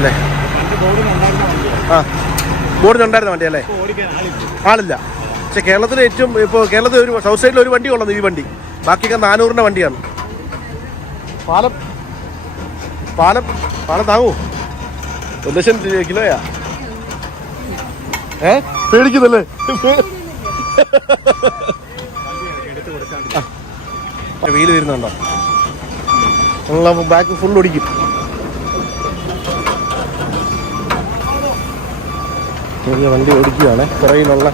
അല്ലേ? ആ. ബോർഡിനുണ്ടായിരുന്ന വണ്ടി അല്ലേ? ആളില്ല. പക്ഷെ കേരളത്തിൽ ഏറ്റവും ഇപ്പോൾ കേരളത്തിൽ ഒരു സൗത്ത് സൈഡിൽ ഒരു വണ്ടി ഉള്ളത് ഈ വണ്ടി. ബാക്കിയൊക്കെ നാനൂറിന്റെ വണ്ടിയാണ്. പാലം പാലം പാലം താങ്ങൂ. ഒരു ലക്ഷം കിലോയാ? ഏ? പേടിക്കുന്നല്ലേ? വെയിൽ വരുന്നുണ്ടോ? ബാക്ക് ഫുൾ ഒടിക്കും. ചെറിയ വണ്ടി ഓടിക്കുകയാണ്. പുറയിലുള്ള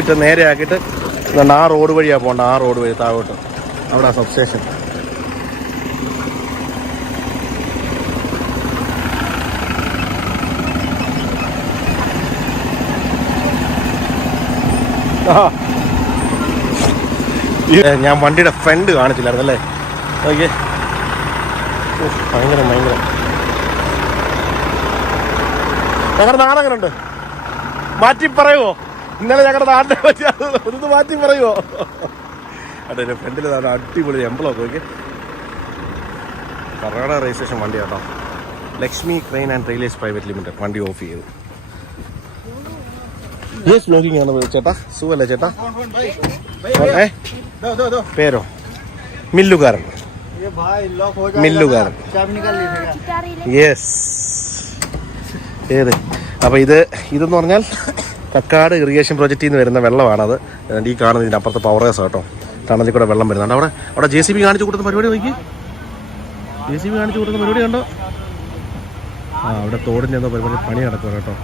ഇട്ട് നേരെ ആ റോഡ് വഴിയാണ് പോകേണ്ടത്. ആ റോഡ് വഴി താഴോട്ട്. അവിടെ സബ് സ്റ്റേഷൻ ഞാൻ വണ്ടിയുടെ ഫ്രണ്ട് കാണിച്ചില്ലായിരുന്നു അല്ലേ ഓക്കെ ഭയങ്കര ഭയങ്കര. ഞങ്ങളുടെ നാടകനുണ്ട് മാറ്റി പറയുമോ ഇന്നലെ ഞങ്ങളുടെ നാടിനെ പറ്റി ഒന്ന് മാറ്റി പറയുമോ അതെ എന്റെ ഫ്രണ്ടിൽ നല്ല അടിപൊളി എംബ്ലമൊക്കെ നോക്കി കർണാടക രജിസ്ട്രേഷൻ വണ്ടി കേട്ടോ. Lakshmi crane and railways private limited വണ്ടി ഓഫ് ചെയ്തു. യെസ് വ്ലോഗിംഗ് ആണ് ചേട്ടാ. സുഖല്ലേ ചേട്ടാ? ഏ? പേരോ? മില്ലുകാരൻ. മില്ലുകാരൻ. യെസ് ഏത്? അപ്പോൾ ഇത് ഇതെന്ന് പറഞ്ഞാൽ കക്കാട് ഇറിഗേഷൻ പ്രോജക്റ്റിൽ നിന്ന് വരുന്ന വെള്ളമാണത്. ഈ കാണുന്ന ഇതിന്റെ അപ്പുറത്തെ പവർഹൗസ് കേട്ടോ. ടണലിൽ കൂടെ വെള്ളം വരുന്നുണ്ട്. അവിടെ അവിടെ ജെ സി ബി കാണിച്ചു കൊടുത്ത പരിപാടി നോക്കി. ജെ സി ബി കാണിച്ചു കൊടുത്ത പരിപാടി കണ്ടോ? ആ അവിടെ തോടിന്റെ എന്തോ പരിപാടി പണി നടക്കുമല്ലോ കേട്ടോ.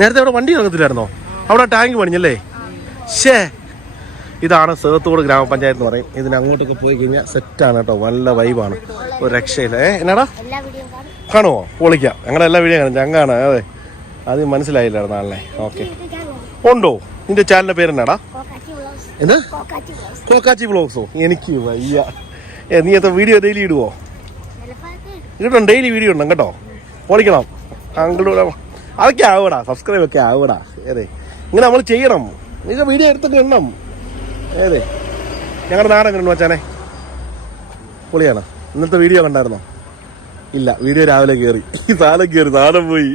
നേരത്തെ അവിടെ വണ്ടി ഇറങ്ങത്തില്ലായിരുന്നോ അവിടെ ടാങ്ക് പണിഞ്ഞല്ലേ? ഷേ ഇതാണ് സേത്തോട് ഗ്രാമപഞ്ചായത്ത് എന്ന് പറയും. ഇതിന് അങ്ങോട്ടൊക്കെ പോയി കഴിഞ്ഞാൽ സെറ്റാണ് കേട്ടോ. നല്ല വൈബാണ് ഒരു രക്ഷയില്ല. ഏ എന്നാടാ? കാണുമോ പൊളിക്കാം. ഞങ്ങളുടെ എല്ലാ വീഡിയോ കാണും. ഞങ്ങാണ്. അതെ. അത് മനസ്സിലായില്ലായിരുന്നു ആളെ ഓക്കെ. ഉണ്ടോ? നിന്റെ ചാനലിന്റെ പേര് എന്നാടാ? കോക്കാച്ചി വ്ളോഗ്സ് എന്ത്? കോക്കാച്ചി ബ്ലോഗ്സോ. വ്ളോഗ്സോ എനിക്ക് വയ്യ. ഏ നീ എത്ര വീഡിയോ ഡെയിലി ഇടുവോ? ഇടണം ഡെയിലി വീഡിയോ ഉണ്ടോ കേട്ടോ. പൊളിക്കണം. അങ്കിളൂടെ അതൊക്കെ ആവടാ സബ്സ്ക്രൈബ് ഒക്കെ ആവടാ ഏതെ ഇങ്ങനെ നമ്മൾ ചെയ്യണം നിങ്ങൾ വീഡിയോ എടുത്ത് ഇടണം ഏതെ ഞങ്ങളുടെ നാടൻ കണ്ടു വച്ചാനെ പൊളിയാണ് ഇന്നത്തെ വീഡിയോ കണ്ടായിരുന്നോ ഇല്ല വീഡിയോ രാവിലെ കയറി സാധനം കയറി സാധനം പോയി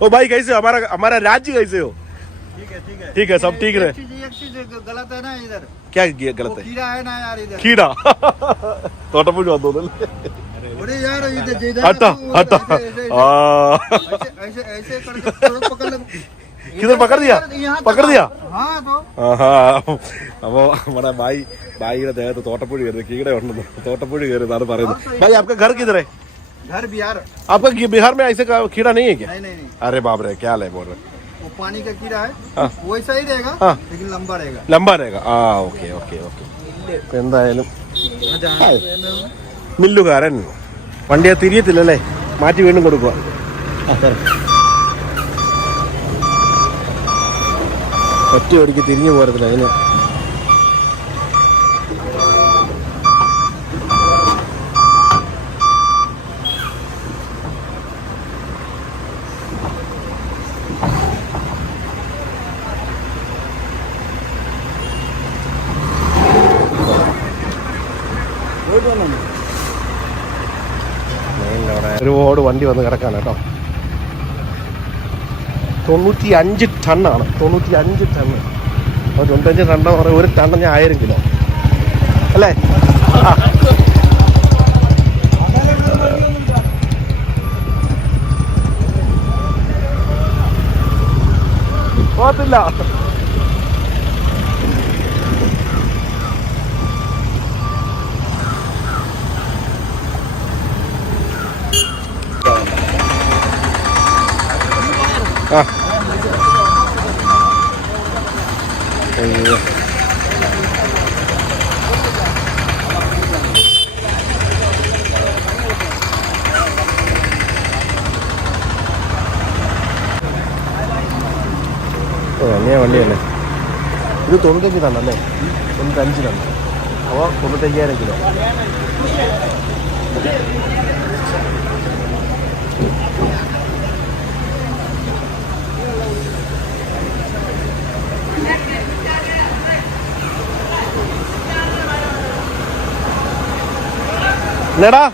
ഓ ബൈ കഴിച്ചോ അമാരാ അമാരാ രാജ്യ കൈസയോ ठीक है सब ठीक गलत है ना इधर क्या गलत है कीड़ा है ना यार इधर कीड़ा തോട്ടപ്പുഴ വന്നോന്നല്ലേ हटा हटा ऐसे ऐसे കിതർ पकड़ दिया पकड़ दिया അപ്പോ നമ്മുടെ ബായി ബായിയുടെ ദേഹത്ത് തോട്ടപ്പുഴി കയറി കീട ഉണ്ടെന്ന് തോട്ടപ്പുഴി കയറി എന്നാണ് പറയുന്നത്. ബായി आपका घर किधर है घर बिहार आपका बिहार में ऐसे कीड़ा नहीं है क्या नहीं, नहीं, अरे बाप रे क्या ले बोल रहे वो पानी का कीड़ा है वैसा ही रहेगा हाँ। लेकिन लंबा रहेगा लंबा रहेगा ആ ഓക്കെ എന്തായാലും മില്ലുകാരൻ. വണ്ടിയെ തിരിയത്തില്ലല്ലേ? മാറ്റി വീണ്ടും കൊടുക്കുക ഒറ്റ ഒരിക്കൽ തിരിഞ്ഞു പോരത്തില്ല അതിന്. ഒരു ഒരുപാട് വണ്ടി വന്ന് കിടക്കാണ് കേട്ടോ. തൊണ്ണൂറ്റി അഞ്ച് ടണ്ണാണ്. തൊണ്ണൂറ്റി അഞ്ച് ടണ്ണ്. അപ്പോൾ തൊണ്ണൂറ്റഞ്ച് ടണ്ണ പറയും ഒരു ടണ്ണ ഞാൻ ആയിരം കിലോ അല്ലേ? ആ. ആ. അയ്യോ അങ്ങനെയാ വണ്ടിയല്ലേ ഇത് തൊണ്ണൂറ്റഞ്ച് തന്നല്ലേ തൊണ്ണൂറ്റഞ്ച് തന്നെ. അപ്പോൾ തൊണ്ണൂറ്റയ്യായിരം കിലോ. എന്നടാ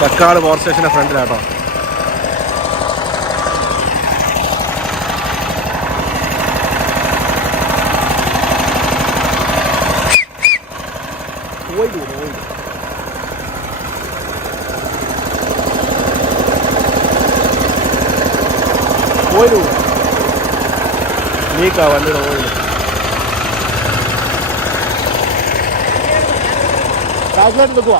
തക്കാട് പവർ സ്റ്റേഷന്റെ ഫ്രണ്ടിലാട്ടോ ഓയിലു ലീക്കാ വണ്ടിയുടെ ഓയിൽ കാൽക്കുലേറ്റർ നിൽക്കുക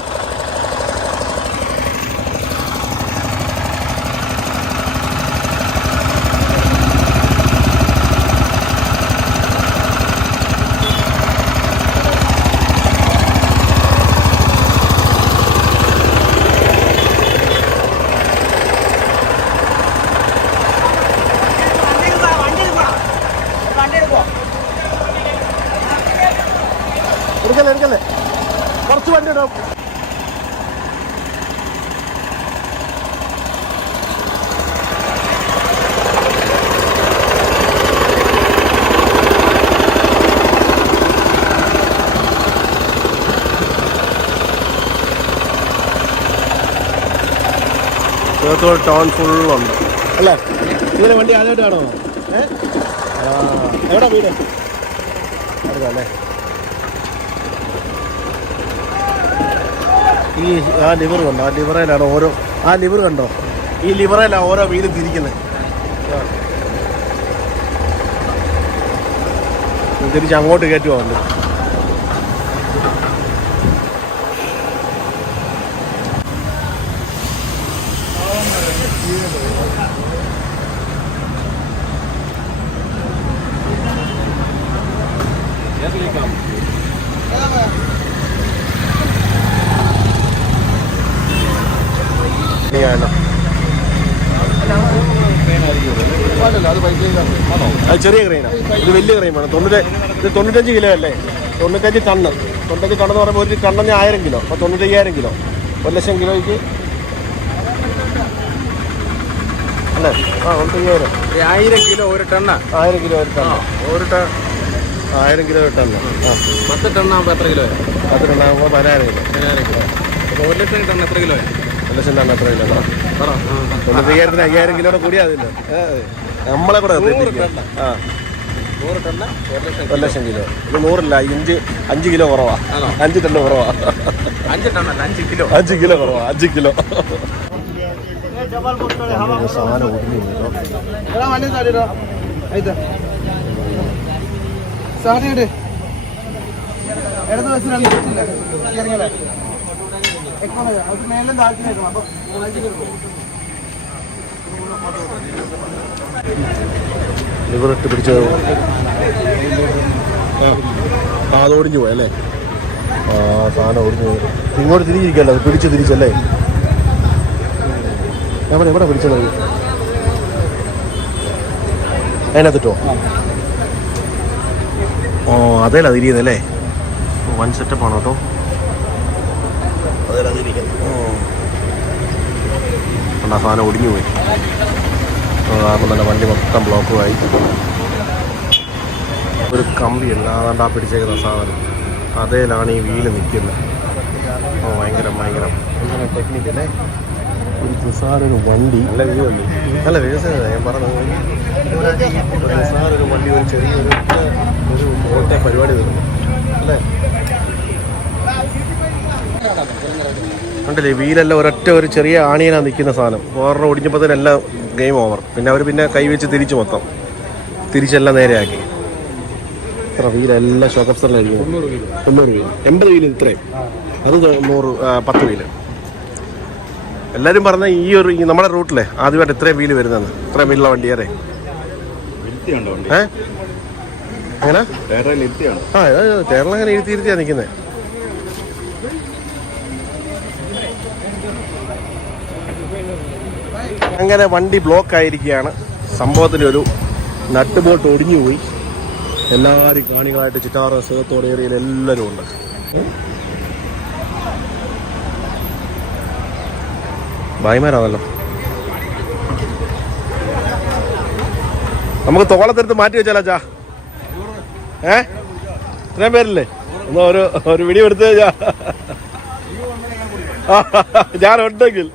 എടുക്കല്ലേ എടുക്കല്ലേ? കുറച്ച് വണ്ടി ഇടാം ചേർത്തോട് ടൗൺ ഫുള്ളുണ്ട്. അല്ലേ? ഇതിലെ വണ്ടി ആദ്യമായിട്ടാണോ ഏ? എവിടെ വീട്? അടുത്തല്ലേ ഈ ആ ലിവർ കണ്ടോ? ആ ലിവറയിലാണ് ഓരോ ആ ലിവർ കണ്ടോ? ഈ ലിവറയിലാണ് ഓരോ വീലും തിരിക്കുന്നത് തിരിച്ച് അങ്ങോട്ട് കയറ്റുവാണ്ട് ചെറിയ ക്രെയിനാണ് ഇത് വലിയ ക്രെയിനാണ് തൊണ്ണൂറ്റി ഇത് തൊണ്ണൂറ്റഞ്ച് കിലോ അല്ലേ? തൊണ്ണൂറ്റഞ്ച് ടണ്ണ് തൊണ്ണൂറ്റഞ്ച് ടണ്ണ് എന്ന് പറയുമ്പോൾ ഒരു ടണ്ണിന് ആയിരം കിലോ അപ്പോൾ തൊണ്ണൂറ്റയ്യായിരം കിലോ ഒരു ലക്ഷം കിലോയ്ക്ക് അല്ലേ? ആ തൊണ്ണൂറ്റയ്യായിരം. ആയിരം കിലോ ഒരു ടണ്ണ ആയിരം കിലോ ഒരു ടണ്ണ് ഒരു ടൺ ആയിരം കിലോ ഒരു ടണ്ണ് ആ. പത്ത് ടണ്ണാകുമ്പോൾ എത്ര കിലോ പത്ത് ടണ്ണാകുമ്പോൾ പതിനായിരം കിലോ പതിനായിരം കിലോ അപ്പോൾ ഒരു ലക്ഷം ടൺ എത്ര കിലോ ഒരു ലക്ഷം ടണ്ണ് എത്ര കിലോ തൊണ്ണൂറ്റയ്യായിരത്തിന് അയ്യായിരം കിലോയുടെ കൂടി അതില്ല നമ്മളെ കൂടെ. ആ. ഒരു ലക്ഷം കിലോ. ഇത് നൂറില്ല അഞ്ച് അഞ്ച് കിലോ കുറവാ? അഞ്ച് ടണ്ണ് കുറവാ. അഞ്ച് കിലോ. അഞ്ച് കിലോ കുറവാ അഞ്ച് കിലോ. സാധനം ഇട്. ഇടത് വശം രണ്ട് പറ്റില്ല ഇറങ്ങല്ലേ എക്കോണേ അത് മേലും താഴ്ത്തിനേക്കണം അപ്പൊ പിടിച്ച പിടിച്ചത് ആ ആ, അത് ഒടിഞ്ഞു പോയി അല്ലേ? ആ സാധനം ഒടിഞ്ഞു പോയി. ഇങ്ങോട്ട് തിരിഞ്ഞിരിക്കല്ലോ? അത് പിടിച്ച് തിരിച്ചല്ലേ? എവിടെ എവിടെ പിടിച്ചത്? അതിനകത്തിട്ടോ? ഓ അതേല തിരിയുന്നല്ലേ വൺ സെറ്റപ്പ് ആണോ കേട്ടോ അതേലാ തിരിക്കുന്നത് ഓ സാധനം ഒടിഞ്ഞു പോയി. കാരണം തന്നെ വണ്ടി മൊത്തം ബ്ലോക്കുമായി ഒരു കമ്പി അല്ലാതാണ്ട് ആ പിടിച്ചേക്കുന്ന സാധനം. അതേലാണ് ഈ വീൽ നിൽക്കുന്നത് ഓ ഭയങ്കര ഭയങ്കര. ഭയങ്കര ടെക്നിക്ക് അല്ലേ? ഒരു വണ്ടി. നല്ല വ്യൂ അല്ലേ? നല്ല വ്യവസായ ഞാൻ പറഞ്ഞു വണ്ടി ഒരു ചെറിയൊരു ഒരു ഓട്ട പരിപാടി വരുന്നു. അല്ലേ? കണ്ടില്ലേ വീലെല്ലാം ഒരൊറ്റ ഒരു ചെറിയ ആണിയനാ നിൽക്കുന്ന സാധനം. ഓർഡർ ഒടിഞ്ഞപ്പോൾ തന്നെ എല്ലാം ഗെയിം ഓവർ പിന്നെ അവർ പിന്നെ കൈവച്ച് തിരിച്ചു മൊത്തം. തിരിച്ചെല്ലാം നേരെയാക്കി. ഇത്ര വീലെല്ലാം ഷോക്കപ്സറിലായിരിക്കും തൊണ്ണൂറ് വീൽ. എൺപത് വീൽ ഇത്രയും. അത് നൂറ് പത്ത് വീൽ. എല്ലാവരും പറഞ്ഞ ഈ ഒരു ഈ നമ്മുടെ റൂട്ടിലെ ആദ്യമായിട്ട് ഇത്രയും വീൽ വരുന്നതെന്ന്. ഇത്രയും വീലുള്ള വണ്ടി അതെ ഏഹ് അങ്ങനെ ആ അങ്ങനെ ഇരുത്തി ഇരുത്തിയാണ് നിൽക്കുന്നത് അങ്ങനെ വണ്ടി ബ്ലോക്ക് ആയിരിക്കുകയാണ്. സംഭവത്തിന് ഒരു നട്ട് ബോട്ട് ഒടിഞ്ഞു പോയി. എല്ലാവരും കാണികളായിട്ട് ചിറ്റാറ സുഖത്തോടെ ഏരിയയിൽ എല്ലാവരും ഉണ്ട്. ഭായിമാരാണല്ലോ നമുക്ക് തോളത്തെടുത്ത് മാറ്റി വെച്ചാലോ ചാ ഏ? ഇത്രയും പേരില്ലേ? ഒന്ന് ഒരു ഒരു വീഡിയോ എടുത്തു ഞാൻ ഉണ്ടെങ്കിൽ